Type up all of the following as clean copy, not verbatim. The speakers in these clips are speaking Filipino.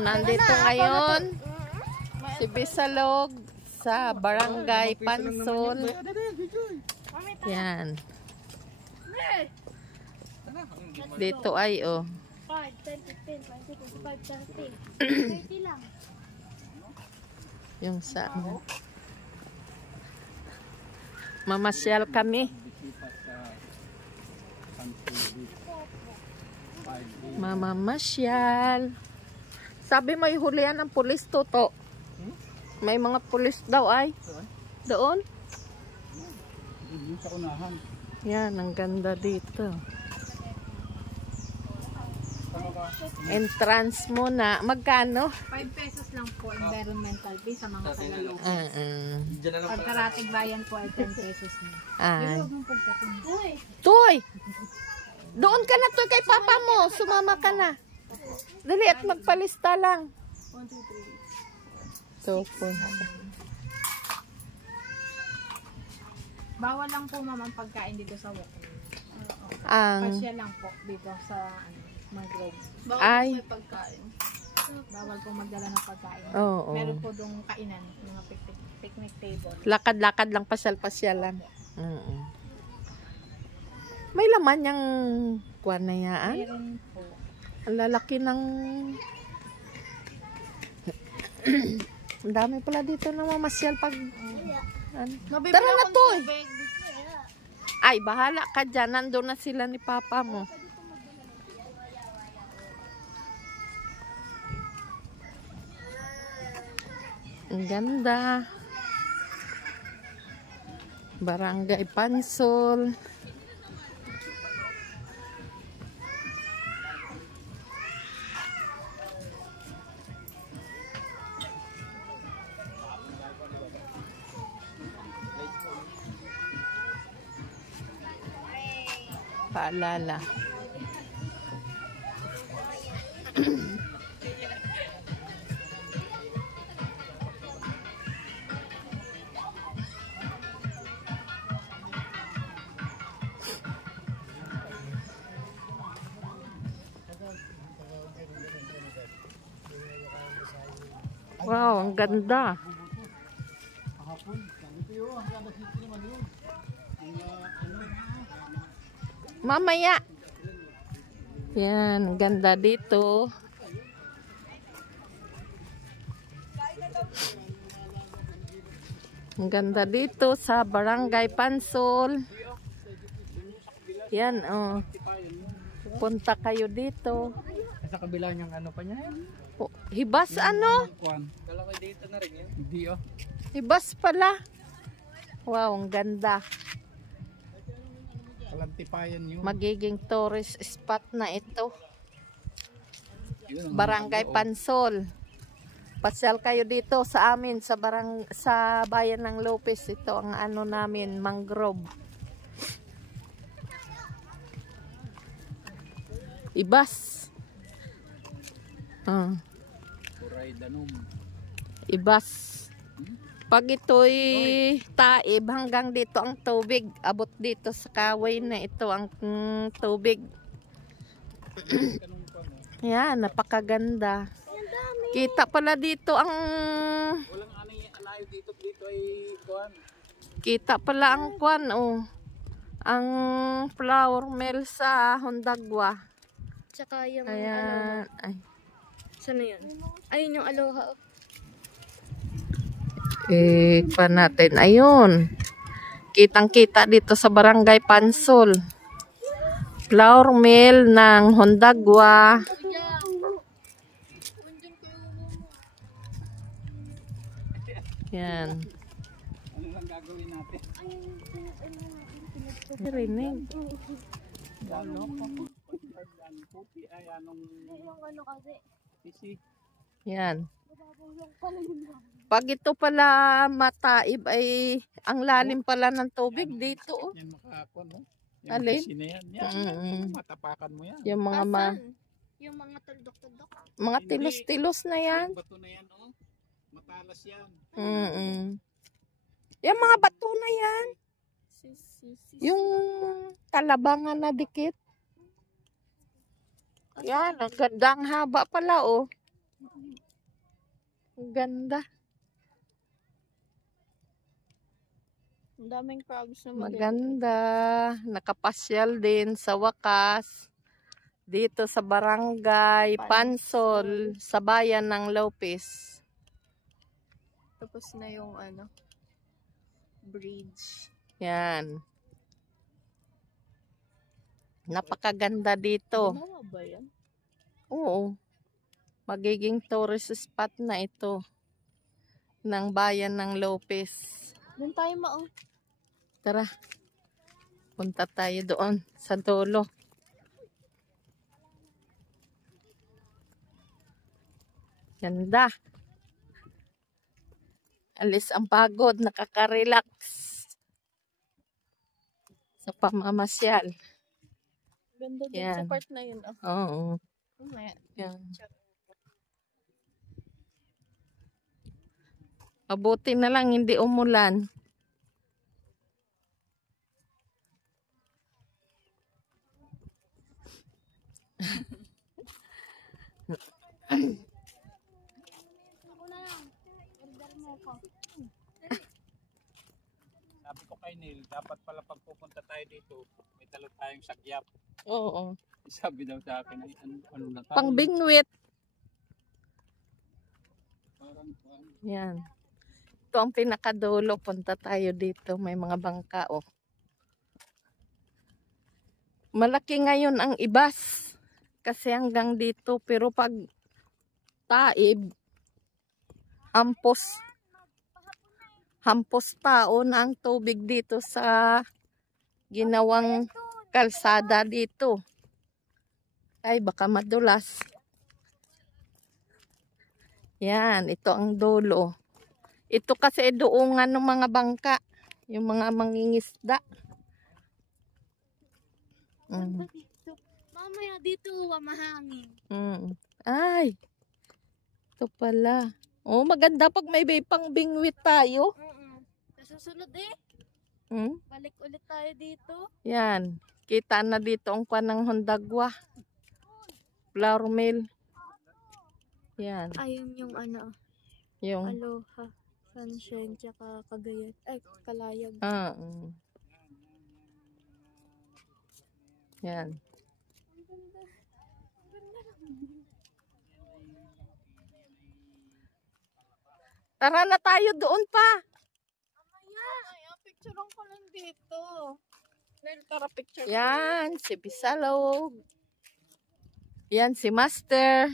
nandito ngayon si Bisalog sa Barangay Pansol. Yan. Dito ay 5, 10, 15, 20, 25, 30. 30 lang. yung sa mamasyal kami. Mamamasyal. Sabi may hulihan ng pulis, Toto. May mga pulis daw ay. Doon? Sa unahan. Yan, ang ganda dito. Entrance muna. Magkano? 5 pesos lang po environmental fee sa mga kalalo. Pagkarating bayan po ay 10 pesos na. Ay. Uy! Toy! Doon ka na to kay papa mo. Sumama ka na. Dali at magpalista lang. 1, 2, 3. So, Bawal lang po ma'am ang pagkain dito sa walk. Pasya lang po dito sa mangrove. Ay. Bawal po magdala ng pagkain. Oo. Meron po dong kainan, mga picnic table. Lakad-lakad lang, pasyal-pasyal lang. May laman yung kuwan na yan. Meron po. Ang lalaki ng... Ang dami pala dito na mamasyal pag... Tara na to eh. Ay, bahala ka dyan. Nandun na sila ni papa mo. Ang ganda. Barangay Pansol. Paalala. Wow, ang ganda. Mamaya. Yan, ang ganda dito. Ang ganda dito sa Barangay Pansol. Yan, oh. Punta kayo dito. Sa kabila niyang ano pa niya yan? Oh, hibas ano? Kala ko dito na rin yan. Hindi oh. Hibas pala. Wow, ang ganda. Kalantipayan yun. Magiging tourist spot na ito. Barangay Pansol. Pasyal kayo dito sa amin sa bayan ng Lopez. Ito ang ano namin, mangrove. Ibas. Ibas. Pag ito'y taib, hanggang dito ang tubig. Abot dito sa kaway na ito ang tubig. Yan, napakaganda. Kita pala dito ang... Walang alayo dito ay kuwan. Kita pala ang kuwan, oh. Ang flour mill sa Hondagwa. Tsaka yung Ayan. Ay. Saan na yun? Ayun yung aloha. Pa natin. Ayun. Kitang-kita dito sa Barangay Pansol. Flour mill ng Hondagwa. Yan. Ano lang gagawin natin? Rinig. Puti ay anong Yung ano kasi. PC. Yan. Pag ito pala mataib ay ang lalim pala ng tubig dito. Oh. Yan makakon no? Yung Alin? PC na yan. Yan. Matapakan mo yan. Yung mga Yung mga tuldok-tuldok. mga tilos-tilos na yan. Yung bato na yan oh. Matalas yan. Yung mga bato na yan. Yung talabangan na dikit. Yan, ang gandang haba pala oh. Ang ganda. Ang daming crabs na Maganda. Nakapasyal din sa wakas. Dito sa barangay Pansol, sa bayan ng Lopez. Tapos na yung bridge. Yan. Napakaganda dito. Gumawa ba yan? Oo. Magiging tourist spot na ito ng bayan ng Lopez. Doon tayo maong. Tara. Punta tayo doon sa dulo. Ganda. Alis ang pagod, nakaka-relax sa pamamasyal. Ganda din Yan. sa part na yun. Oo. Mamaya. Yan. Mabuti na lang hindi umulan. Ako na lang. Order mo ko. Sabi ko kay Neil, dapat pala pag pupunta tayo dito, may talo tayong sagyap. Oo. Sabi daw sa akin, ay, ano na tayo? Pangbingwit. Parang, Yan. Ito ang pinakadulo. Punta tayo dito. May mga bangka, oh. Malaki ngayon ang ibas. Kasi hanggang dito. Pero pag taib, hampos tao na ang tubig dito sa ginawang kalsada dito. Ay, baka madulas. Yan, ito ang dulo. Ito kasi doongan ng mga bangka. Yung mga mangingisda. Ganda dito. Mamaya dito mahangin. Ay, ito pala. Oh, maganda pag may pang bingwit tayo. Sa susunod Hmm? balik ulit tayo dito. Yan. Kita na dito ang panang Hondagwa. Flour mill. Yan. Ayun yung Yung, Aloha, Sunshine, tsaka Cagayan. Ay, Kalayag. Yan. Tara na tayo doon pa. Picturean ko lang dito. Girl, tara picture. Yan, si Bisalog. Yan, si Master.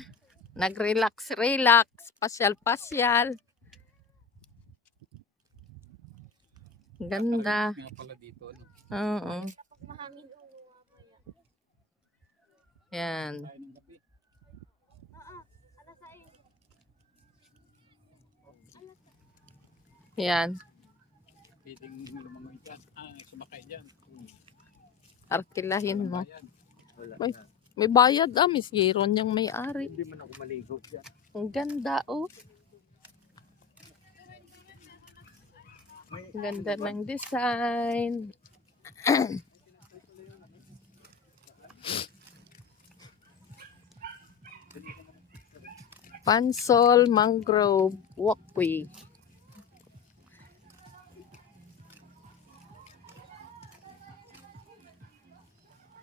Nag-relax, pasyal-pasyal. Ganda. nga pala dito. Ano? Oo. Kapag mahangin mamaya. Yan. Tayo ng gabi. Alas 6. Yan. Pwedeng lumangoy dyan. Sumakay dyan. Arkilahin mo. Ayan. May bayad Miss Giron yung may-ari. Hindi man ako maligo dyan. Ang ganda, oh. Ang ganda ng design. Pansol Mangrove Walkway.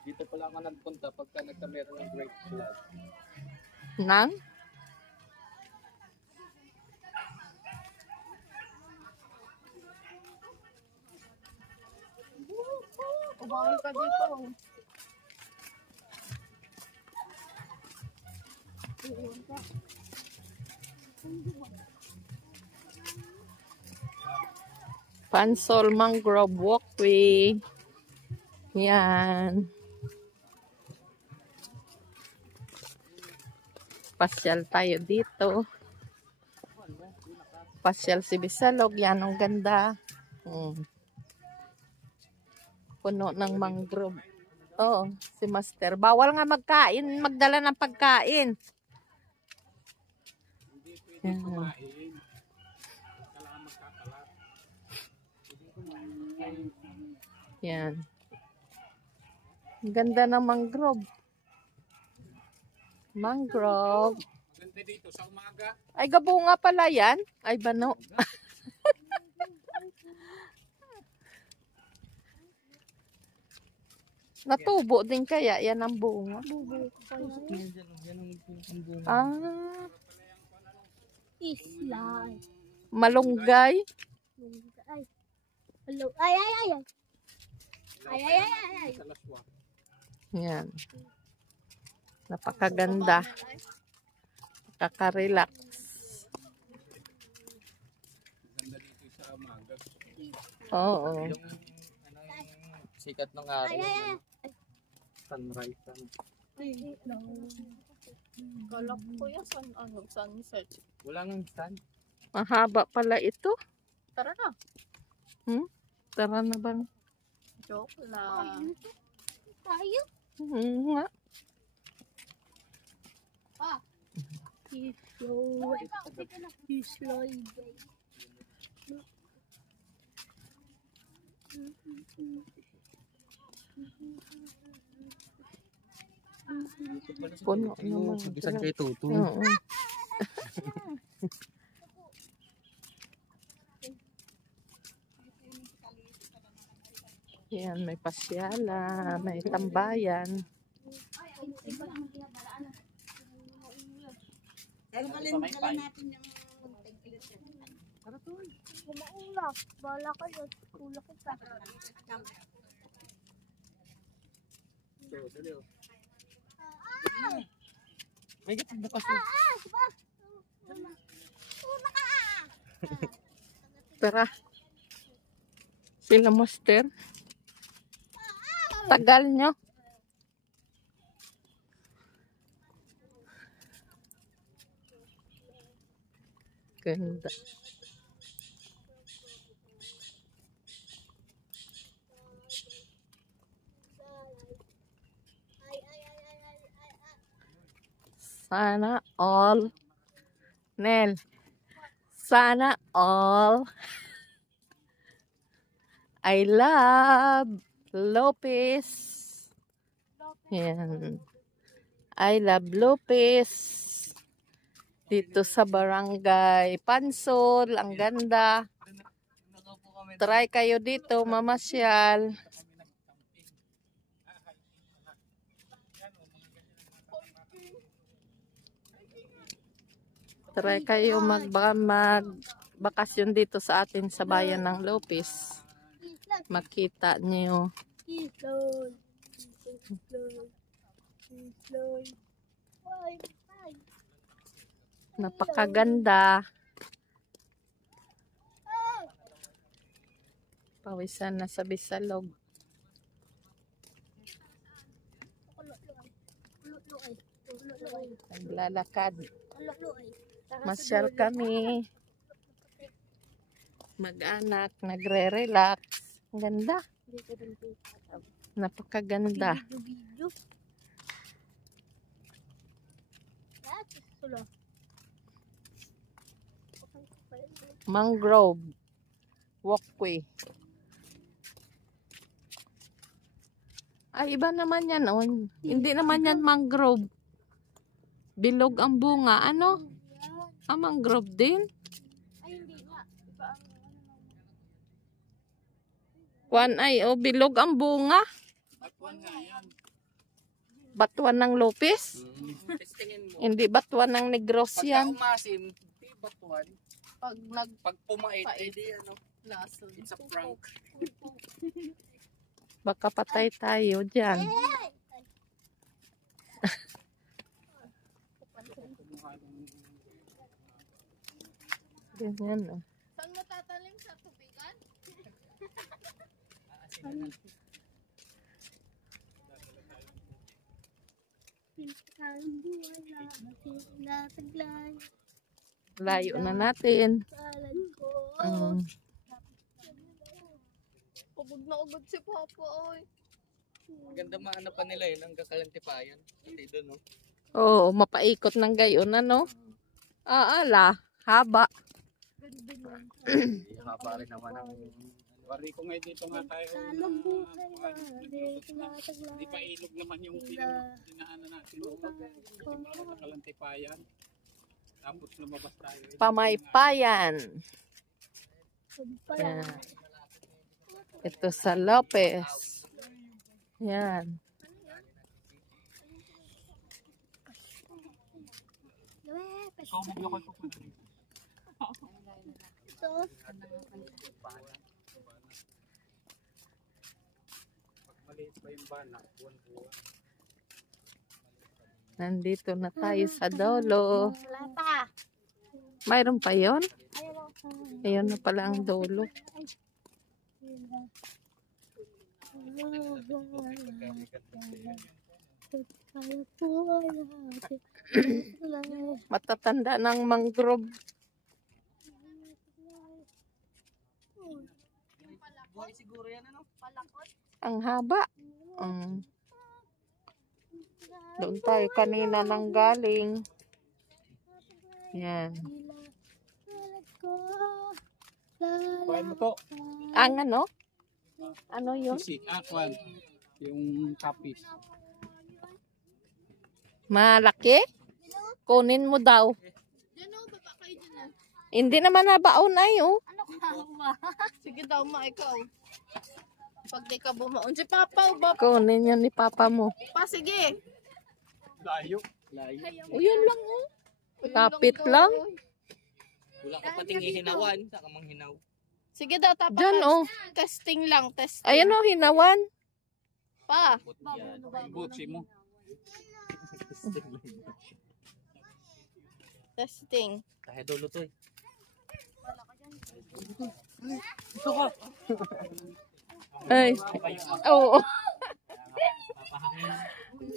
Dito pala ako nagpunta pagka nagkameron ng great flood. Nang? Kumain ka dito. Pansol Mangrove Walkway. Yan. Pasyal tayo dito. Pasyal si Bisalog. Yan, ang ganda. Puno ng mangrove. Oo, si Master. Bawal nga magdala ng pagkain. Hindi pwede kumain. Kailangan magkakalat. Yan. Ang ganda ng mangrove. Mangrove. Maganda Punta dito sa umaga. Ay, gabunga pala yan. Ay, bano. Natubo din kaya yan ang bunga. Ah, Isla. malunggay. Ay. Hello. Ay, ay, ay, ay. Ay, ay, ay, ay, ay. Sa laswa. Yan. Napakaganda. Nakaka-relax. Ganda dito sa umaga. Oo. Yung sikat ng araw. Ay, ay, ay. Sunrise. Galak ko yan sunset. Wala nang sun. Mahaba pala ito. Tara na. Tara na ba? Joke lang. Tayo. Nga. Isloy. Isloy. Puno naman. Isang kayo tuto. Oo. Yan, may pasyala, may tambayan. Kumaulak. Bala kayo. Kulak kita. May gatid bukas. Tara. Sila master. Tagal nyo. Ganda. Sana all. Nel. Sana all. I love Lopez. Yan. I love Lopez. Dito sa barangay Pansol. Ang ganda. Try kayo dito, mamasyal. Try kayo magbakasyon dito sa atin sa bayan ng Lopez. Makita niyo. Isloy. Isloy. Isloy. Ay, ay. Napakaganda. Pawisan na sa Bisalog. Naglalakad. Masyal kami. Mag-anak. Nagre-relax. Ang ganda. Napakaganda. Video. Mangrove walkway. Ay, iba naman yan. Oh. Hindi naman yan mangrove. Bilog ang bunga. Ano? Ah, mangrove din? Ay, hindi nga. Iba ang Kuan ay, oh, bilog ang bunga. Batuan nga yan. Batuan ng Lopez? Testingin mo. Hindi batuan ng Negros Pagka yan. umasim, di batuan. Pag Pag pumait, di ano. naglason. It's a prank. Baka patay tayo dyan. Ganyan, oh. Saan matatalim sa tubigan? pinakang buhay na taglay. Layo na natin. Kalan ko. Pagod na agad si Papa, oy. Maganda maano pa nila yun, ang kakalantipayan. Hindi doon, no? Oo, mapaikot ng gayon, ano? Ala, haba. Haba rin naman ang... Wari ko ngayon dito nga tayo. Kalan buhay na taglay. Hindi pa ilog naman yung inaano natin. Simula sa kalantipayan. Tapos lumabas tayo. Pamaypayan. Yan. Ito sa Lopez. Yan. Ikaw maglakad ko po dito. Ito. Pag maliit pa yung bana, buwan-buwan. Nandito na tayo sa dulo. Wala pa. Mayroon pa yon? Ayun. Ayun na pala ang dulo. Matatanda ng mangrove. Ang haba. Doon tayo kanina nang galing. Yan. Kuhain mo to. Ang ano? Ano yun? Sisig. Kuhain. Yung kapis. Malaki? Kunin mo daw. Hindi naman nabaon ay oh. Ano ka ba? Sige daw, ma, ikaw. Pag di ka bumaon, si Papa, ba? Kunin yun ni Papa mo. Pa, sige. Layo. Layo. Ayun lang, oh. Kapit lang. Wala ka pating hinawan, saka mang hinaw. Sige daw, tapos. Diyan oh. Testing lang, testing. Ayan oh, hinawan. Pa. Put yan. Butsi mo. Testing. Tahe dulo to eh. Ay. Oo.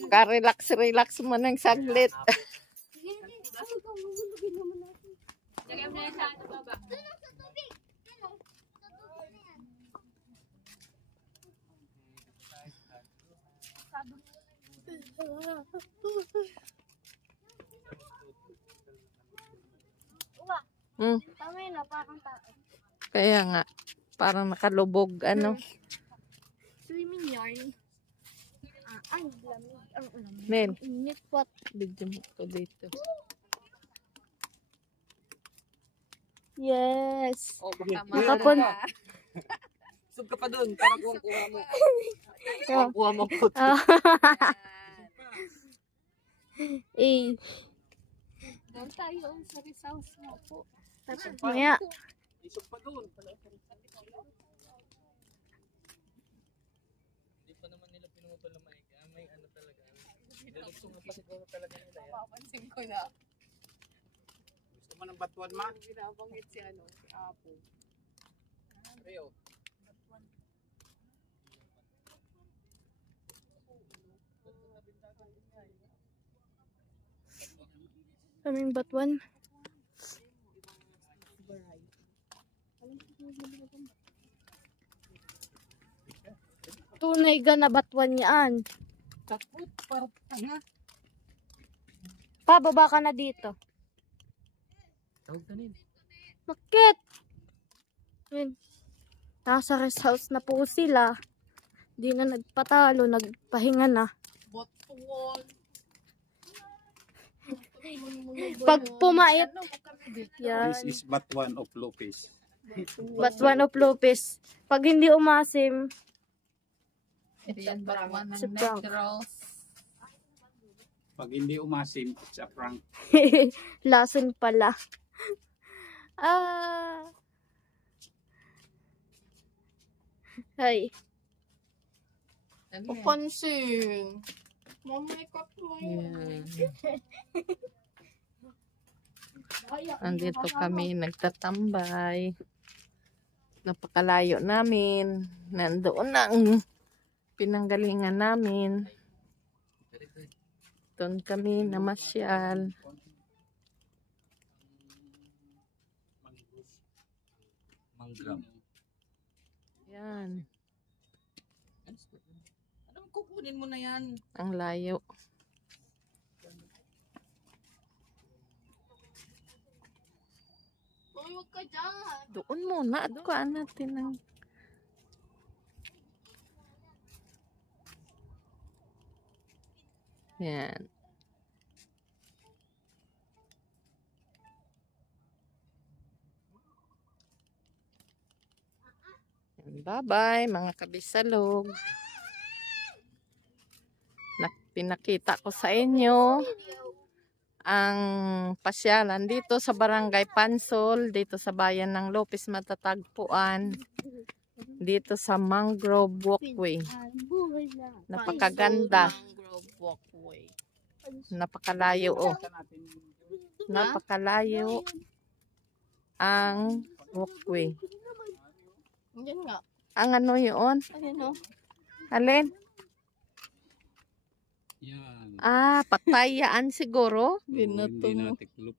Ka-relax mo ng saglit. Hmm. Tama yun, parang tao. Kaya nga, parang nakalubog, ano. Swimming yarn. Ang lamig. Ang lamig. Nel, Init po. bigyan mo ko dito. Yes. Oh, baka Nakapon. Sub ka pa dun, para kuha mo. Yeah. Kuha mo po. Eh. Doon tayo sa resource mo po. Maya. Isok pa doon. Hindi pa naman nila pinutol na maika. May ano talaga. Nilulukso nga pa siguro talaga nila yan. Papansin ko na. Gusto mo ng batuan, ma? Binabanggit si ano, si Apo. Rio. Kaming batuan. Tunay ga na batuan yan. Takot, parang tanga. Pababa ka na dito. Tawag ka nil. Bakit? Yun. Nasa rest house na po sila. Di na nagpatalo, nagpahinga na. Botwon. Pag pumait, yan. This is batuan of Lopez. Batuan of Lopez. Pag hindi umasim, Ito yung baraman Si ng Frank. necros. Pag hindi umasim, it's a prank. lason pala. Ah. Hay. Papansin. Mamay ka po. Yan. Andito kami nagtatambay. Napakalayo namin. Nandoon na ang pinanggalingan namin. Doon kami namasyal. Manggram. Yan. Ano kukunin mo na yan? Ang layo. Uy, huwag ka dyan. Doon muna. At kuhaan natin ang... Yan. Bye-bye mga kabisalog. Pinakita ko sa inyo ang pasyalan dito sa Barangay Pansol, dito sa bayan ng Lopez matatagpuan, dito sa Mangrove Walkway. Napakaganda. Mangrove Walkway. Napakalayo oh. Napakalayo ang walkway. Yan nga. Ang ano yun? Ayun o. Alin? Yan. Ah, patayaan siguro. Hindi natiklop.